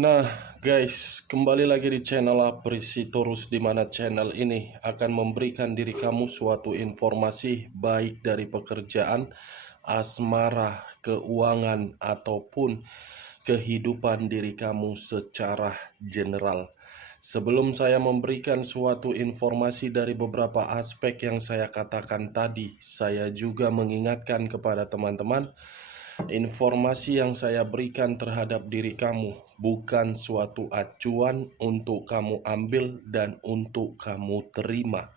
Nah, guys, kembali lagi di channel Aprisitorus, di mana channel ini akan memberikan diri kamu suatu informasi baik dari pekerjaan, asmara, keuangan, ataupun kehidupan diri kamu secara general. Sebelum saya memberikan suatu informasi dari beberapa aspek yang saya katakan tadi, saya juga mengingatkan kepada teman-teman, informasi yang saya berikan terhadap diri kamu bukan suatu acuan untuk kamu ambil dan untuk kamu terima.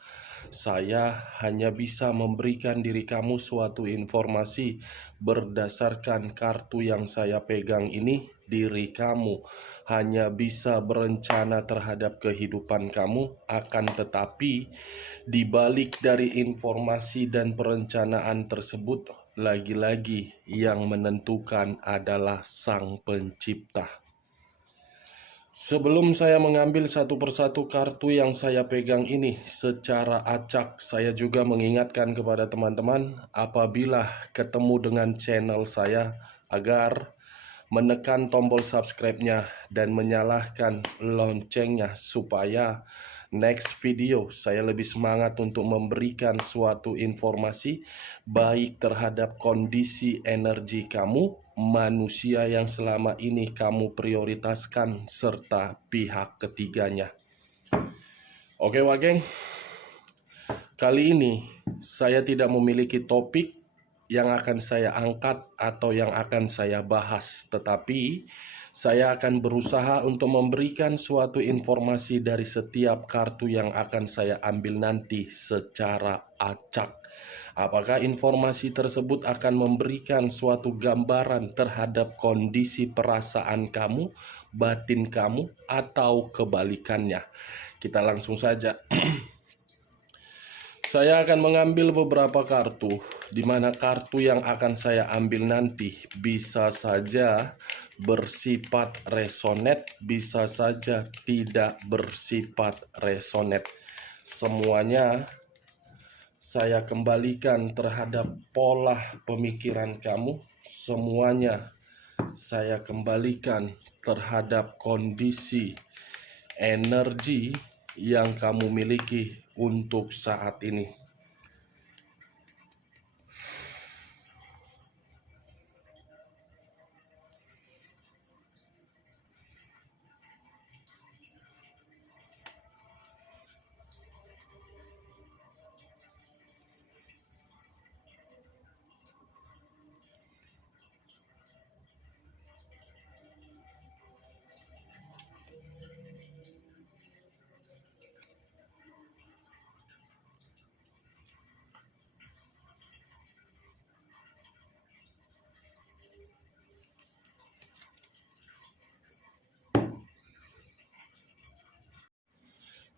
Saya hanya bisa memberikan diri kamu suatu informasi berdasarkan kartu yang saya pegang ini. Diri kamu hanya bisa berencana terhadap kehidupan kamu, akan tetapi di balik dari informasi dan perencanaan tersebut, lagi-lagi yang menentukan adalah Sang Pencipta. Sebelum saya mengambil satu persatu kartu yang saya pegang ini secara acak, saya juga mengingatkan kepada teman-teman apabila ketemu dengan channel saya agar menekan tombol subscribe-nya dan menyalakan loncengnya supaya next video saya lebih semangat untuk memberikan suatu informasi baik terhadap kondisi energi kamu, manusia yang selama ini kamu prioritaskan, serta pihak ketiganya. Oke, Wageng, kali ini saya tidak memiliki topik yang akan saya angkat atau yang akan saya bahas, tetapi saya akan berusaha untuk memberikan suatu informasi dari setiap kartu yang akan saya ambil nanti secara acak. Apakah informasi tersebut akan memberikan suatu gambaran terhadap kondisi perasaan kamu, batin kamu, atau kebalikannya? Kita langsung saja. Saya akan mengambil beberapa kartu, di mana kartu yang akan saya ambil nanti bisa saja bersifat resonet, bisa saja tidak bersifat resonet. Semuanya saya kembalikan terhadap pola pemikiran kamu, semuanya saya kembalikan terhadap kondisi energi yang kamu miliki untuk saat ini.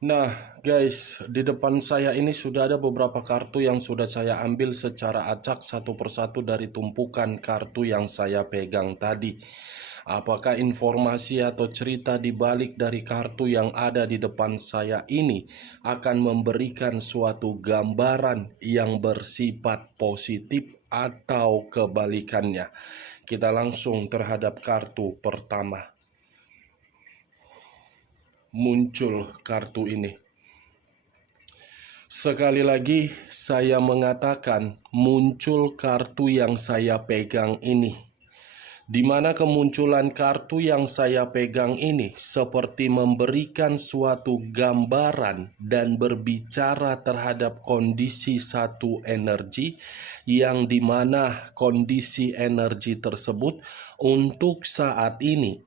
Nah, guys, di depan saya ini sudah ada beberapa kartu yang sudah saya ambil secara acak satu persatu dari tumpukan kartu yang saya pegang tadi. Apakah informasi atau cerita di balik dari kartu yang ada di depan saya ini akan memberikan suatu gambaran yang bersifat positif atau kebalikannya? Kita langsung terhadap kartu pertama. Muncul kartu ini. Sekali lagi saya mengatakan muncul kartu yang saya pegang ini, di mana kemunculan kartu yang saya pegang ini seperti memberikan suatu gambaran dan berbicara terhadap kondisi satu energi, yang dimana kondisi energi tersebut untuk saat ini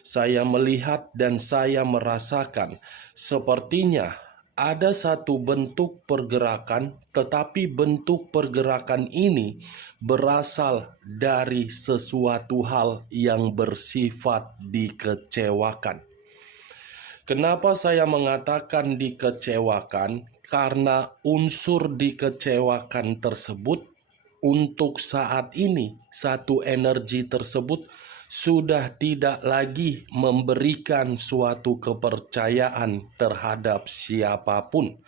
saya melihat dan saya merasakan sepertinya ada satu bentuk pergerakan, tetapi bentuk pergerakan ini berasal dari sesuatu hal yang bersifat dikecewakan. Kenapa saya mengatakan dikecewakan? Karena unsur dikecewakan tersebut untuk saat ini, satu energi tersebut sudah tidak lagi memberikan suatu kepercayaan terhadap siapapun.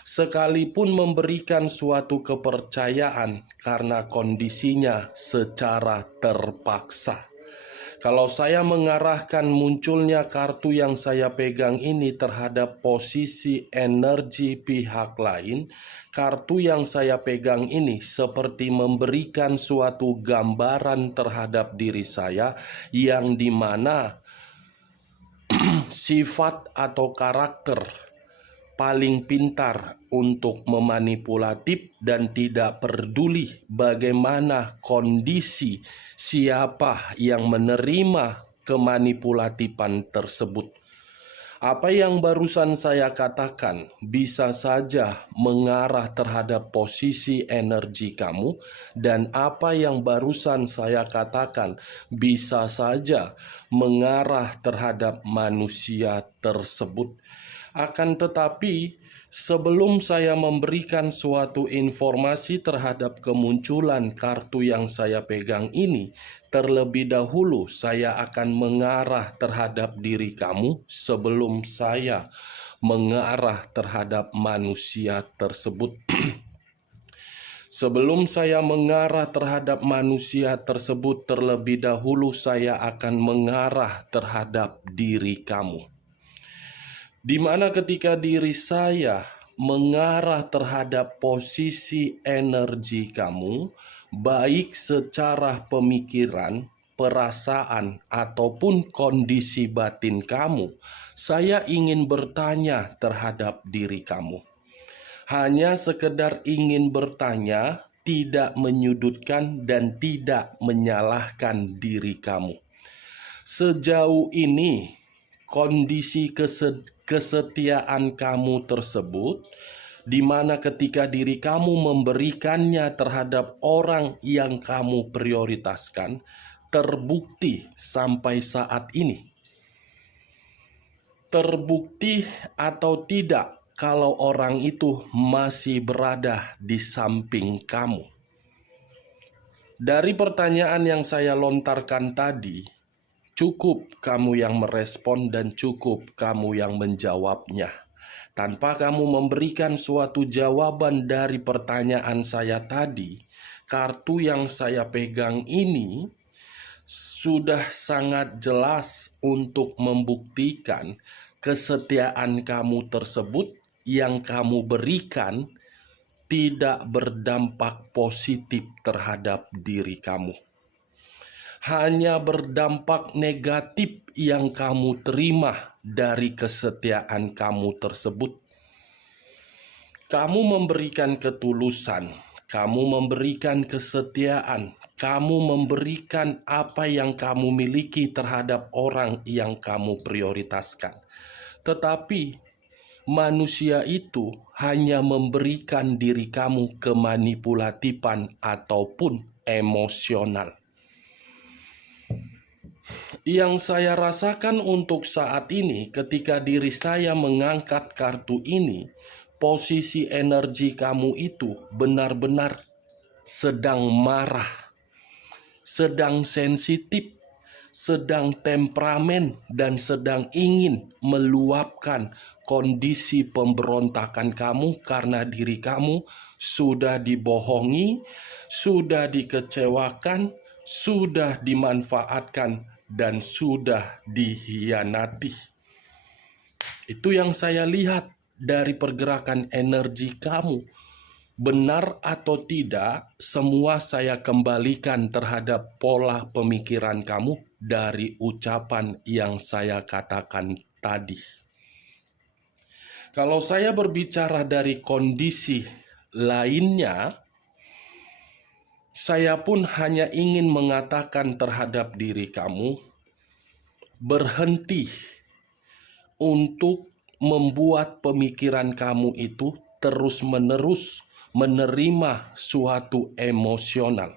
Sekalipun memberikan suatu kepercayaan karena kondisinya secara terpaksa. Kalau saya mengarahkan munculnya kartu yang saya pegang ini terhadap posisi energi pihak lain, kartu yang saya pegang ini seperti memberikan suatu gambaran terhadap diri saya yang dimana sifat atau karakter paling pintar untuk memanipulatif dan tidak peduli bagaimana kondisi siapa yang menerima kemanipulatifan tersebut. Apa yang barusan saya katakan bisa saja mengarah terhadap posisi energi kamu, dan apa yang barusan saya katakan bisa saja mengarah terhadap manusia tersebut. Akan tetapi, sebelum saya memberikan suatu informasi terhadap kemunculan kartu yang saya pegang ini, terlebih dahulu saya akan mengarah terhadap diri kamu sebelum saya mengarah terhadap manusia tersebut. Sebelum saya mengarah terhadap manusia tersebut, terlebih dahulu saya akan mengarah terhadap diri kamu. Di mana ketika diri saya mengarah terhadap posisi energi kamu, baik secara pemikiran, perasaan, ataupun kondisi batin kamu, saya ingin bertanya terhadap diri kamu. Hanya sekedar ingin bertanya, tidak menyudutkan dan tidak menyalahkan diri kamu. Sejauh ini, kondisi kesetiaan kamu tersebut, di mana ketika diri kamu memberikannya terhadap orang yang kamu prioritaskan, terbukti sampai saat ini. Terbukti atau tidak kalau orang itu masih berada di samping kamu. Dari pertanyaan yang saya lontarkan tadi, cukup kamu yang merespon dan cukup kamu yang menjawabnya. Tanpa kamu memberikan suatu jawaban dari pertanyaan saya tadi, kartu yang saya pegang ini sudah sangat jelas untuk membuktikan kesetiaan kamu tersebut yang kamu berikan tidak berdampak positif terhadap diri kamu. Hanya berdampak negatif yang kamu terima dari kesetiaan kamu tersebut. Kamu memberikan ketulusan, kamu memberikan kesetiaan, kamu memberikan apa yang kamu miliki terhadap orang yang kamu prioritaskan. Tetapi manusia itu hanya memberikan diri kamu kemanipulatifan ataupun emosional. Yang saya rasakan untuk saat ini ketika diri saya mengangkat kartu ini, posisi energi kamu itu benar-benar sedang marah, sedang sensitif, sedang temperamen, dan sedang ingin meluapkan kondisi pemberontakan kamu karena diri kamu sudah dibohongi, sudah dikecewakan, sudah dimanfaatkan, dan sudah dihianati. Itu yang saya lihat dari pergerakan energi kamu. Benar atau tidak, semua saya kembalikan terhadap pola pemikiran kamu dari ucapan yang saya katakan tadi. Kalau saya berbicara dari kondisi lainnya, saya pun hanya ingin mengatakan terhadap diri kamu, berhenti untuk membuat pemikiran kamu itu terus-menerus menerima suatu emosional.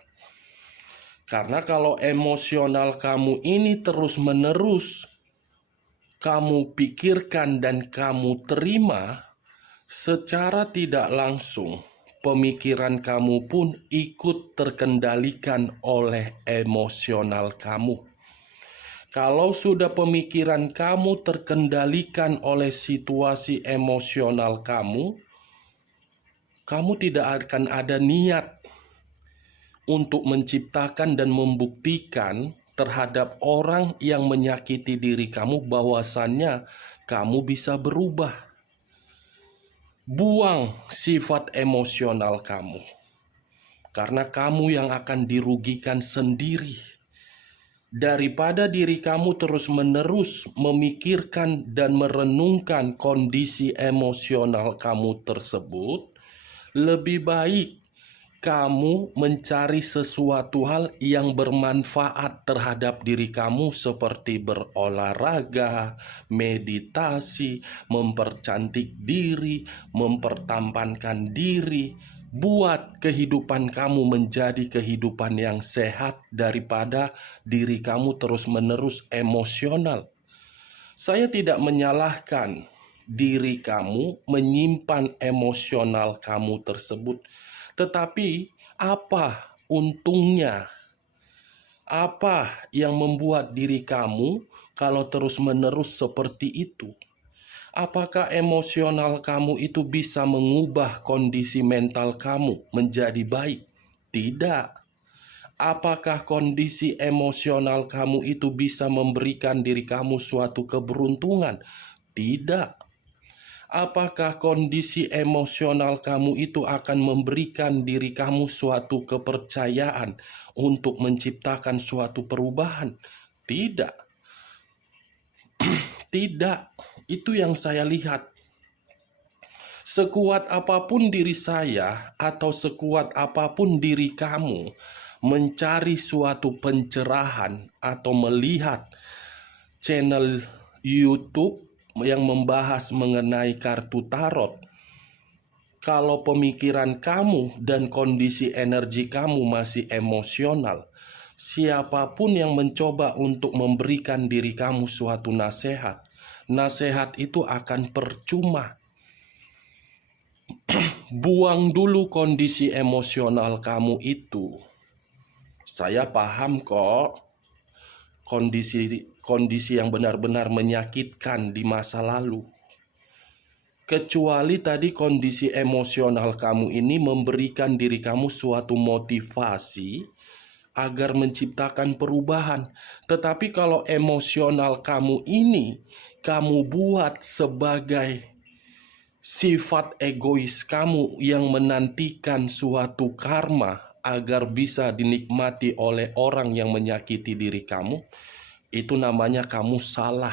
Karena kalau emosional kamu ini terus-menerus kamu pikirkan dan kamu terima, secara tidak langsung pemikiran kamu pun ikut terkendalikan oleh emosional kamu. Kalau sudah pemikiran kamu terkendalikan oleh situasi emosional kamu tidak akan ada niat untuk menciptakan dan membuktikan terhadap orang yang menyakiti diri kamu, bahwasannya kamu bisa berubah. Buang sifat emosional kamu, karena kamu yang akan dirugikan sendiri. Daripada diri kamu terus-menerus memikirkan dan merenungkan kondisi emosional kamu tersebut, lebih baik kamu mencari sesuatu hal yang bermanfaat terhadap diri kamu, seperti berolahraga, meditasi, mempercantik diri, mempertampankan diri. Buat kehidupan kamu menjadi kehidupan yang sehat, daripada diri kamu terus-menerus emosional. Saya tidak menyalahkan diri kamu menyimpan emosional kamu tersebut, tetapi apa untungnya? Apa yang membuat diri kamu kalau terus-menerus seperti itu? Apakah emosional kamu itu bisa mengubah kondisi mental kamu menjadi baik? Tidak. Apakah kondisi emosional kamu itu bisa memberikan diri kamu suatu keberuntungan? Tidak. Apakah kondisi emosional kamu itu akan memberikan diri kamu suatu kepercayaan untuk menciptakan suatu perubahan? Tidak. Tidak. Itu yang saya lihat. Sekuat apapun diri saya atau sekuat apapun diri kamu mencari suatu pencerahan atau melihat channel YouTube yang membahas mengenai kartu tarot, kalau pemikiran kamu dan kondisi energi kamu masih emosional, siapapun yang mencoba untuk memberikan diri kamu suatu nasihat, nasihat itu akan percuma. Buang dulu kondisi emosional kamu itu. Saya paham kok, kondisi yang benar-benar menyakitkan di masa lalu. Kecuali tadi kondisi emosional kamu ini memberikan diri kamu suatu motivasi agar menciptakan perubahan. Tetapi kalau emosional kamu ini kamu buat sebagai sifat egois kamu yang menantikan suatu karma agar bisa dinikmati oleh orang yang menyakiti diri kamu, itu namanya kamu salah.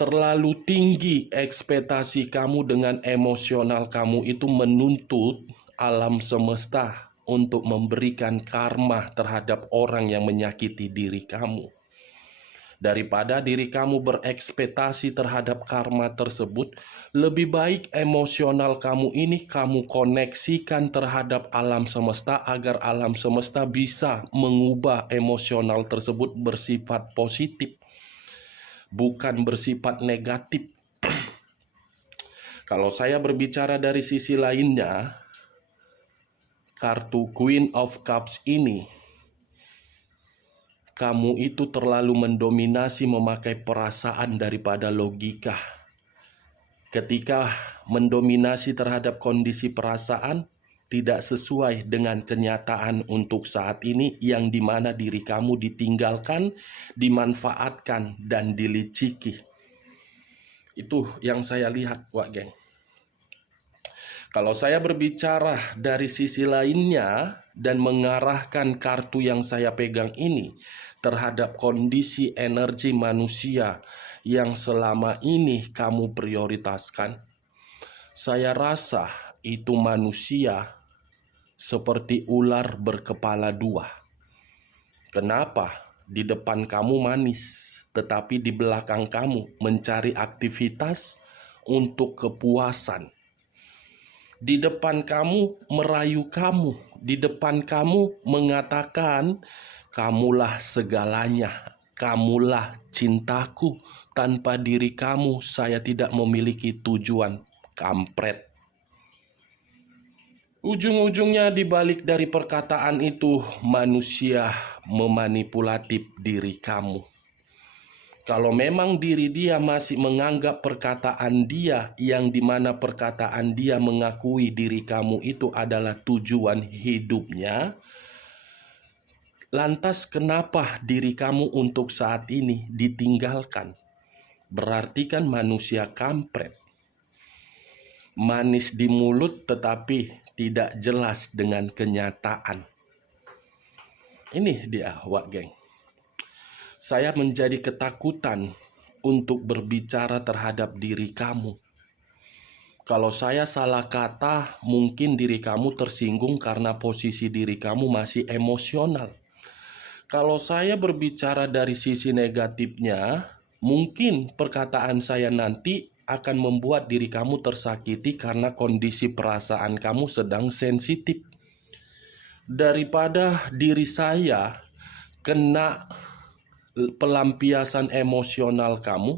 Terlalu tinggi ekspektasi kamu dengan emosional kamu itu menuntut alam semesta untuk memberikan karma terhadap orang yang menyakiti diri kamu. Daripada diri kamu berekspektasi terhadap karma tersebut, lebih baik emosional kamu ini kamu koneksikan terhadap alam semesta agar alam semesta bisa mengubah emosional tersebut bersifat positif, bukan bersifat negatif. Kalau saya berbicara dari sisi lainnya, kartu Queen of Cups ini, kamu itu terlalu mendominasi memakai perasaan daripada logika. Ketika mendominasi terhadap kondisi perasaan, tidak sesuai dengan kenyataan untuk saat ini, yang dimana diri kamu ditinggalkan, dimanfaatkan, dan diliciki. Itu yang saya lihat, Wak Geng. Kalau saya berbicara dari sisi lainnya dan mengarahkan kartu yang saya pegang ini terhadap kondisi energi manusia yang selama ini kamu prioritaskan, saya rasa itu manusia seperti ular berkepala dua. Kenapa? Di depan kamu manis, tetapi di belakang kamu mencari aktivitas untuk kepuasan. Di depan kamu merayu kamu, di depan kamu mengatakan, kamulah segalanya, kamulah cintaku, tanpa diri kamu saya tidak memiliki tujuan. Kampret. Ujung-ujungnya di balik dari perkataan itu, manusia memanipulatif diri kamu. Kalau memang diri dia masih menganggap perkataan dia, yang dimana perkataan dia mengakui diri kamu itu adalah tujuan hidupnya, Lantas kenapa diri kamu untuk saat ini ditinggalkan? Berarti kan manusia kampret. Manis di mulut tetapi tidak jelas dengan kenyataan. Ini dia, Wak Geng. Saya menjadi ketakutan untuk berbicara terhadap diri kamu. Kalau saya salah kata, mungkin diri kamu tersinggung karena posisi diri kamu masih emosional. Kalau saya berbicara dari sisi negatifnya, mungkin perkataan saya nanti akan membuat diri kamu tersakiti karena kondisi perasaan kamu sedang sensitif. Daripada diri saya kena pelampiasan emosional kamu,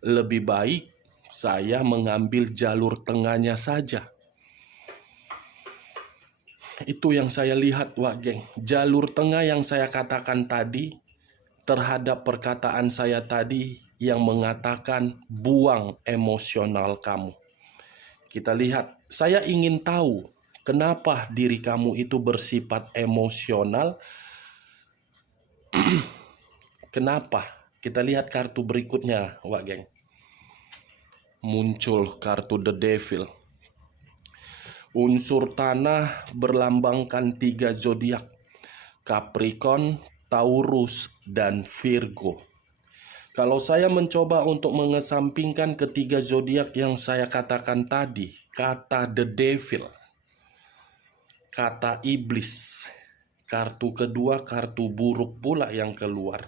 lebih baik saya mengambil jalur tengahnya saja. Itu yang saya lihat, Wak Geng. Jalur tengah yang saya katakan tadi terhadap perkataan saya tadi yang mengatakan buang emosional kamu. Kita lihat, saya ingin tahu kenapa diri kamu itu bersifat emosional. Kenapa? Kita lihat kartu berikutnya, Wak Geng. Muncul kartu The Devil. Unsur tanah berlambangkan 3 zodiak: Capricorn, Taurus, dan Virgo. Kalau saya mencoba untuk mengesampingkan ketiga zodiak yang saya katakan tadi, kata The Devil, kata iblis, kartu kedua kartu buruk pula yang keluar.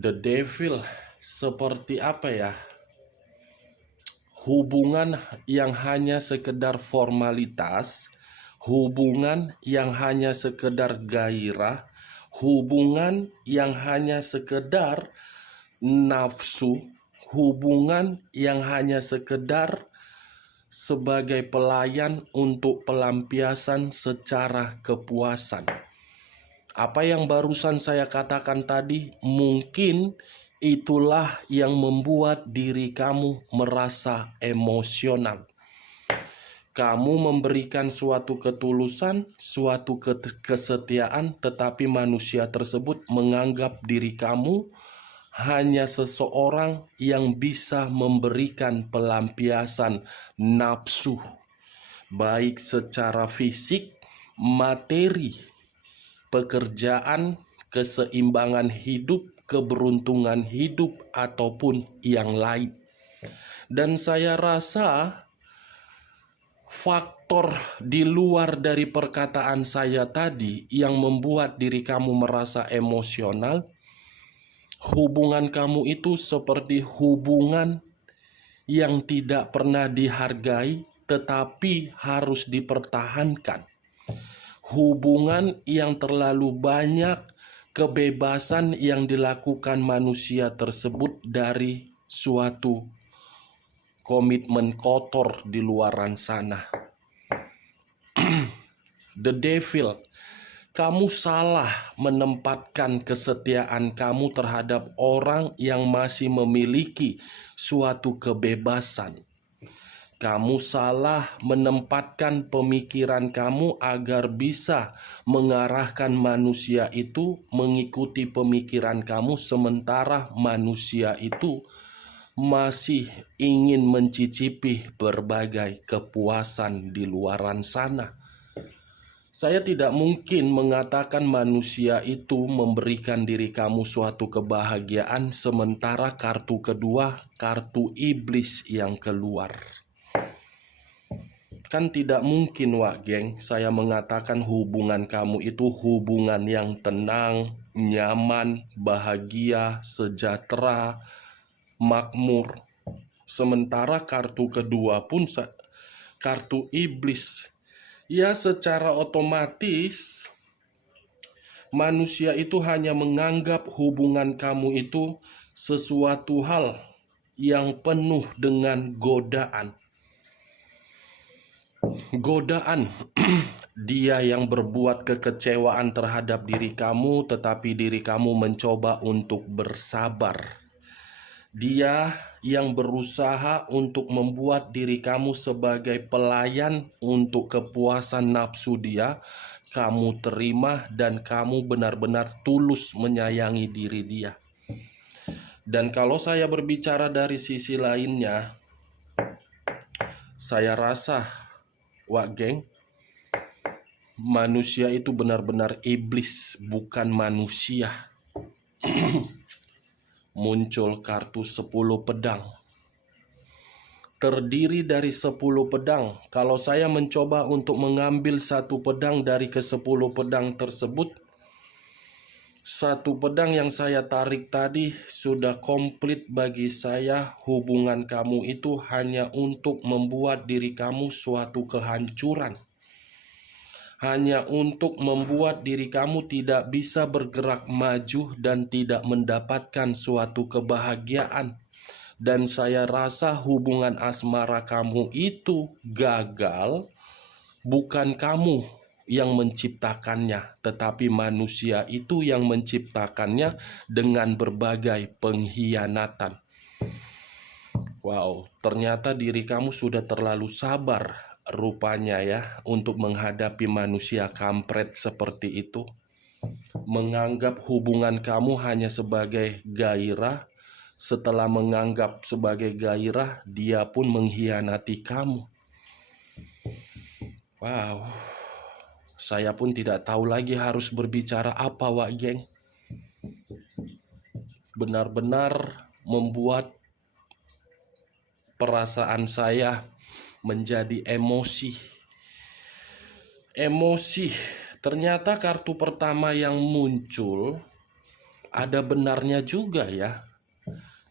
The Devil seperti apa ya? Hubungan yang hanya sekedar formalitas, hubungan yang hanya sekedar gairah, hubungan yang hanya sekedar nafsu, hubungan yang hanya sekedar sebagai pelayan untuk pelampiasan secara kepuasan. Apa yang barusan saya katakan tadi, mungkin itulah yang membuat diri kamu merasa emosional. Kamu memberikan suatu ketulusan, suatu kesetiaan, tetapi manusia tersebut menganggap diri kamu hanya seseorang yang bisa memberikan pelampiasan nafsu, baik secara fisik, materi, pekerjaan, keseimbangan hidup, keberuntungan hidup, ataupun yang lain. Dan saya rasa faktor di luar dari perkataan saya tadi yang membuat diri kamu merasa emosional, hubungan kamu itu seperti hubungan yang tidak pernah dihargai tetapi harus dipertahankan. Hubungan yang terlalu banyak kebebasan yang dilakukan manusia tersebut dari suatu komitmen kotor di luaran sana. The Devil, kamu salah menempatkan kesetiaan kamu terhadap orang yang masih memiliki suatu kebebasan. Kamu salah menempatkan pemikiran kamu agar bisa mengarahkan manusia itu mengikuti pemikiran kamu, sementara manusia itu masih ingin mencicipi berbagai kepuasan di luaran sana. Saya tidak mungkin mengatakan manusia itu memberikan diri kamu suatu kebahagiaan, sementara kartu kedua, kartu iblis yang keluar. Kan tidak mungkin, Wak Geng, saya mengatakan hubungan kamu itu hubungan yang tenang, nyaman, bahagia, sejahtera, makmur. Sementara kartu kedua pun kartu iblis. Ya, secara otomatis manusia itu hanya menganggap hubungan kamu itu sesuatu hal yang penuh dengan godaan. Godaan, dia yang berbuat kekecewaan terhadap diri kamu, tetapi diri kamu mencoba untuk bersabar. Dia yang berusaha untuk membuat diri kamu sebagai pelayan untuk kepuasan nafsu dia, kamu terima dan kamu benar-benar tulus menyayangi diri dia. Dan kalau saya berbicara dari sisi lainnya, saya rasa, Wak Geng, manusia itu benar-benar iblis, bukan manusia. Muncul kartu 10 pedang. Terdiri dari 10 pedang. Kalau saya mencoba untuk mengambil satu pedang dari ke-10 pedang tersebut, satu pedang yang saya tarik tadi sudah komplit bagi saya. Hubungan kamu itu hanya untuk membuat diri kamu suatu kehancuran. Hanya untuk membuat diri kamu tidak bisa bergerak maju dan tidak mendapatkan suatu kebahagiaan. Dan saya rasa hubungan asmara kamu itu gagal, bukan kamu yang menciptakannya, tetapi manusia itu yang menciptakannya dengan berbagai pengkhianatan. Wow, ternyata diri kamu sudah terlalu sabar rupanya ya untuk menghadapi manusia kampret seperti itu. Menganggap hubungan kamu hanya sebagai gairah. Setelah menganggap sebagai gairah, dia pun mengkhianati kamu. Wow, saya pun tidak tahu lagi harus berbicara apa, Wak Geng. Benar-benar membuat perasaan saya menjadi emosi. Ternyata kartu pertama yang muncul ada benarnya juga ya.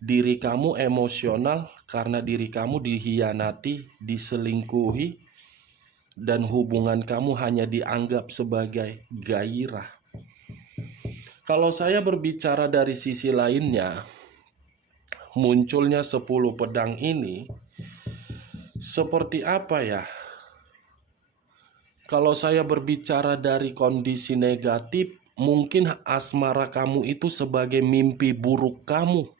Diri kamu emosional karena diri kamu dikhianati, diselingkuhi, dan hubungan kamu hanya dianggap sebagai gairah. Kalau saya berbicara dari sisi lainnya, munculnya 10 pedang ini seperti apa ya? Kalau saya berbicara dari kondisi negatif, mungkin asmara kamu itu sebagai mimpi buruk kamu.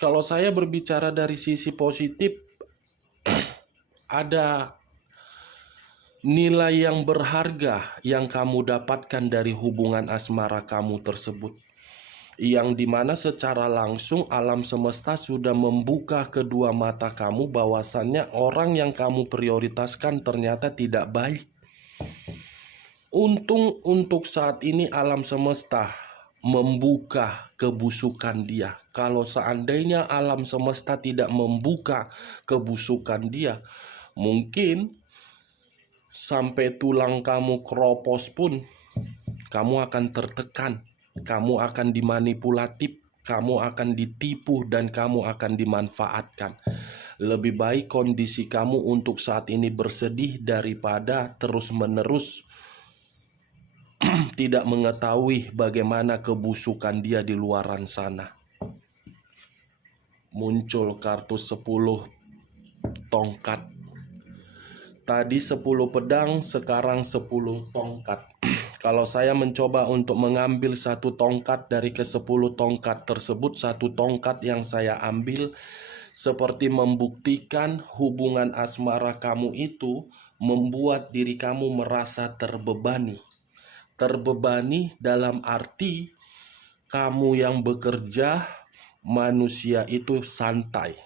Kalau saya berbicara dari sisi positif, ada nilai yang berharga yang kamu dapatkan dari hubungan asmara kamu tersebut. Yang dimana secara langsung alam semesta sudah membuka kedua mata kamu bahwasannya orang yang kamu prioritaskan ternyata tidak baik. Untung untuk saat ini alam semesta membuka kebusukan dia. Kalau seandainya alam semesta tidak membuka kebusukan dia, mungkin sampai tulang kamu keropos pun kamu akan tertekan, kamu akan dimanipulatif, kamu akan ditipu, dan kamu akan dimanfaatkan. Lebih baik kondisi kamu untuk saat ini bersedih daripada terus-menerus tidak mengetahui bagaimana kebusukan dia di luaran sana. Muncul kartu 10 tongkat. Tadi 10 pedang, sekarang 10 tongkat. Kalau saya mencoba untuk mengambil satu tongkat dari ke-10 tongkat tersebut, satu tongkat yang saya ambil seperti membuktikan hubungan asmara kamu itu membuat diri kamu merasa terbebani. Terbebani dalam arti kamu yang bekerja, manusia itu santai.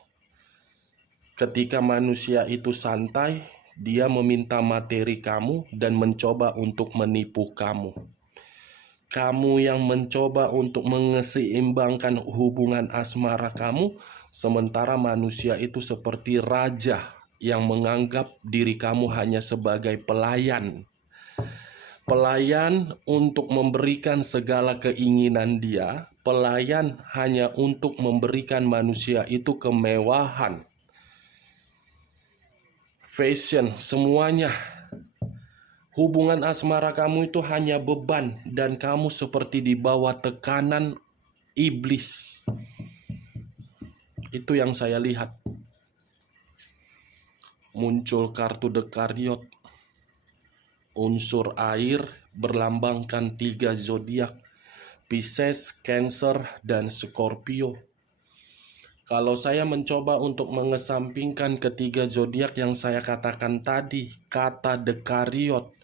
Ketika manusia itu santai, dia meminta materi kamu dan mencoba untuk menipu kamu. Kamu yang mencoba untuk mengeseimbangkan hubungan asmara kamu, sementara manusia itu seperti raja yang menganggap diri kamu hanya sebagai pelayan. Pelayan untuk memberikan segala keinginan dia, pelayan hanya untuk memberikan manusia itu kemewahan, fashion, semuanya. Hubungan asmara kamu itu hanya beban dan kamu seperti di bawah tekanan iblis. Itu yang saya lihat. Muncul kartu The Chariot. Unsur air berlambangkan 3 zodiak, Pisces, Cancer, dan Scorpio. Kalau saya mencoba untuk mengesampingkan ketiga zodiak yang saya katakan tadi, kata The Chariot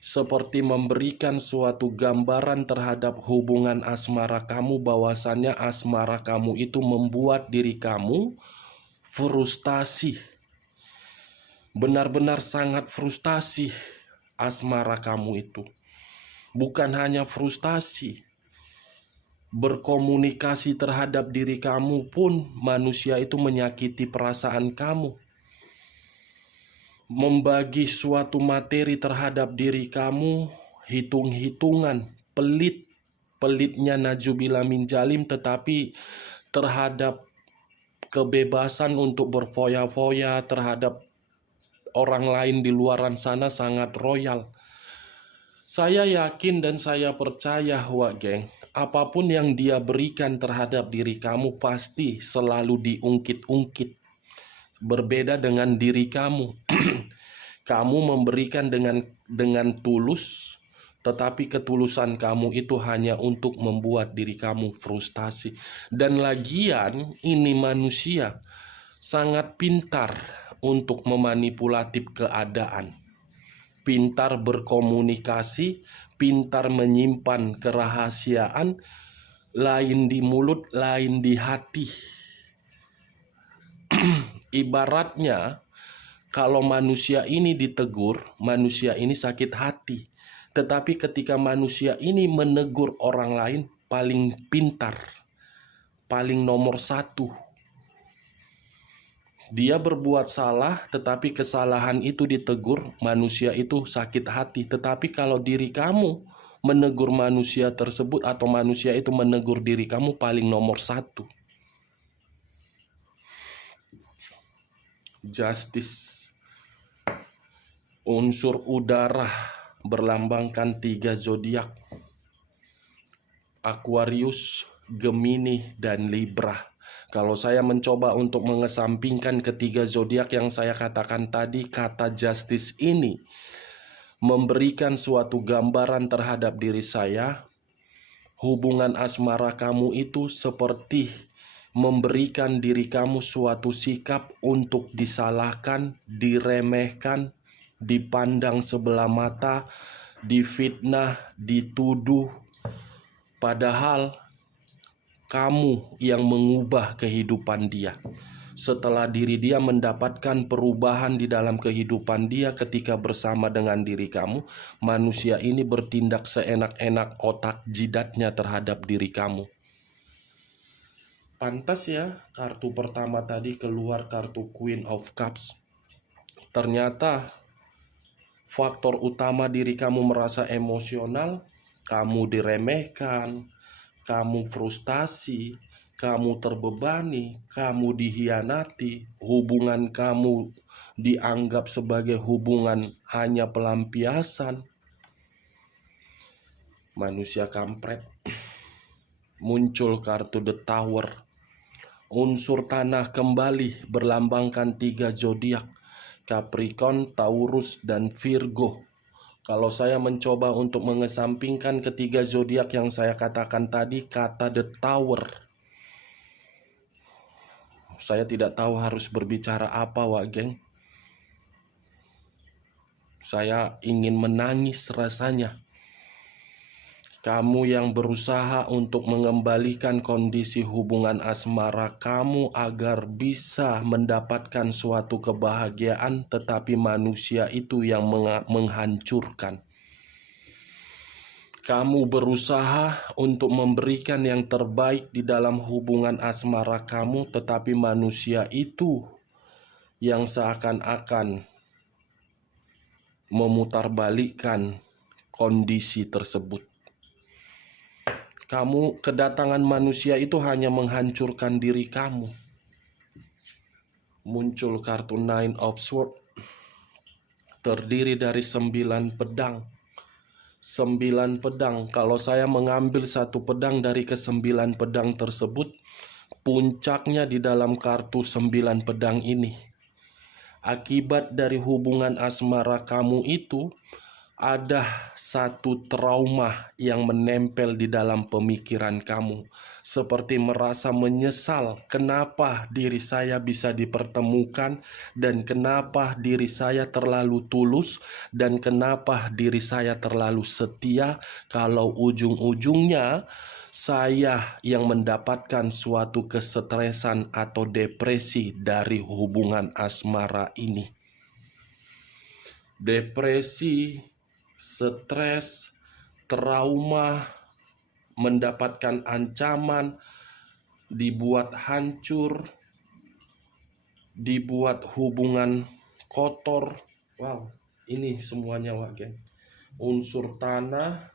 seperti memberikan suatu gambaran terhadap hubungan asmara kamu, bahwasannya asmara kamu itu membuat diri kamu frustasi. Benar-benar sangat frustasi asmara kamu itu. Bukan hanya frustasi, berkomunikasi terhadap diri kamu pun manusia itu menyakiti perasaan kamu. Membagi suatu materi terhadap diri kamu, hitung-hitungan, pelitnya najubila min jalim, tetapi terhadap kebebasan untuk berfoya-foya terhadap orang lain di luaran sana sangat royal. Saya yakin dan saya percaya, Wak Geng, apapun yang dia berikan terhadap diri kamu pasti selalu diungkit-ungkit. Berbeda dengan diri kamu. Kamu memberikan dengan tulus, tetapi ketulusan kamu itu hanya untuk membuat diri kamu frustasi. Dan lagian ini manusia sangat pintar untuk memanipulatif keadaan. Pintar berkomunikasi, pintar menyimpan kerahasiaan, lain di mulut, lain di hati. Ibaratnya, kalau manusia ini ditegur, manusia ini sakit hati. Tetapi ketika manusia ini menegur orang lain, paling pintar, paling nomor satu. Dia berbuat salah, tetapi kesalahan itu ditegur, manusia itu sakit hati. Tetapi kalau diri kamu menegur manusia tersebut, atau manusia itu menegur diri kamu, paling nomor satu. Justice. Unsur udara berlambangkan 3 zodiak: Aquarius, Gemini, dan Libra. Kalau saya mencoba untuk mengesampingkan ketiga zodiak yang saya katakan tadi, kata justice ini memberikan suatu gambaran terhadap diri saya. Hubungan asmara kamu itu seperti memberikan diri kamu suatu sikap untuk disalahkan, diremehkan, dipandang sebelah mata, difitnah, dituduh. Padahal kamu yang mengubah kehidupan dia. Setelah diri dia mendapatkan perubahan di dalam kehidupan dia ketika bersama dengan diri kamu, manusia ini bertindak seenak-enak otak jidatnya terhadap diri kamu. Pantas ya, kartu pertama tadi keluar kartu Queen of Cups. Ternyata faktor utama diri kamu merasa emosional, kamu diremehkan, kamu frustasi, kamu terbebani, kamu dihianati, hubungan kamu dianggap sebagai hubungan hanya pelampiasan. Manusia kampret. Muncul kartu The Tower. Unsur tanah kembali berlambangkan 3 zodiak: Capricorn, Taurus, dan Virgo. Kalau saya mencoba untuk mengesampingkan ketiga zodiak yang saya katakan tadi, kata The Tower, saya tidak tahu harus berbicara apa, Wak Geng. Saya ingin menangis rasanya. Kamu yang berusaha untuk mengembalikan kondisi hubungan asmara kamu agar bisa mendapatkan suatu kebahagiaan, tetapi manusia itu yang menghancurkan. Kamu berusaha untuk memberikan yang terbaik di dalam hubungan asmara kamu, tetapi manusia itu yang seakan-akan memutarbalikkan kondisi tersebut. Kedatangan manusia itu hanya menghancurkan diri kamu. Muncul kartu Nine of Swords, terdiri dari 9 pedang. 9 pedang. Kalau saya mengambil satu pedang dari ke-9 pedang tersebut, puncaknya di dalam kartu 9 pedang ini. Akibat dari hubungan asmara kamu itu, ada satu trauma yang menempel di dalam pemikiran kamu, seperti merasa menyesal kenapa diri saya bisa dipertemukan, dan kenapa diri saya terlalu tulus, dan kenapa diri saya terlalu setia, kalau ujung-ujungnya saya yang mendapatkan suatu kesetresan atau depresi dari hubungan asmara ini. Depresi, stres, trauma, mendapatkan ancaman, dibuat hancur, dibuat hubungan kotor. Wow, ini semuanya geng. Unsur tanah,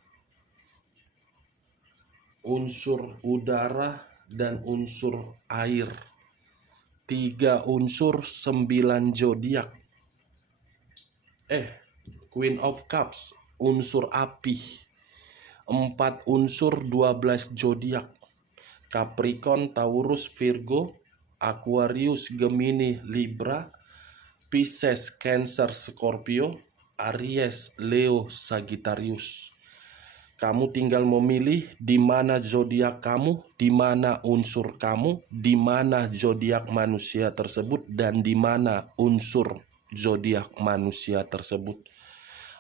unsur udara, dan unsur air. 3 unsur 9 zodiak. Queen of Cups, unsur api. 4 unsur 12 zodiak. Capricorn, Taurus, Virgo, Aquarius, Gemini, Libra, Pisces, Cancer, Scorpio, Aries, Leo, Sagittarius. Kamu tinggal memilih di mana zodiak kamu, di mana unsur kamu, di mana zodiak manusia tersebut, dan di mana unsur zodiak manusia tersebut.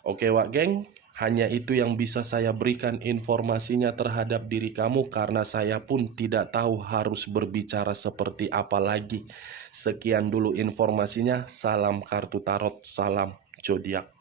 Oke Wak Geng, hanya itu yang bisa saya berikan informasinya terhadap diri kamu, karena saya pun tidak tahu harus berbicara seperti apa lagi. Sekian dulu informasinya. Salam kartu tarot, salam zodiak.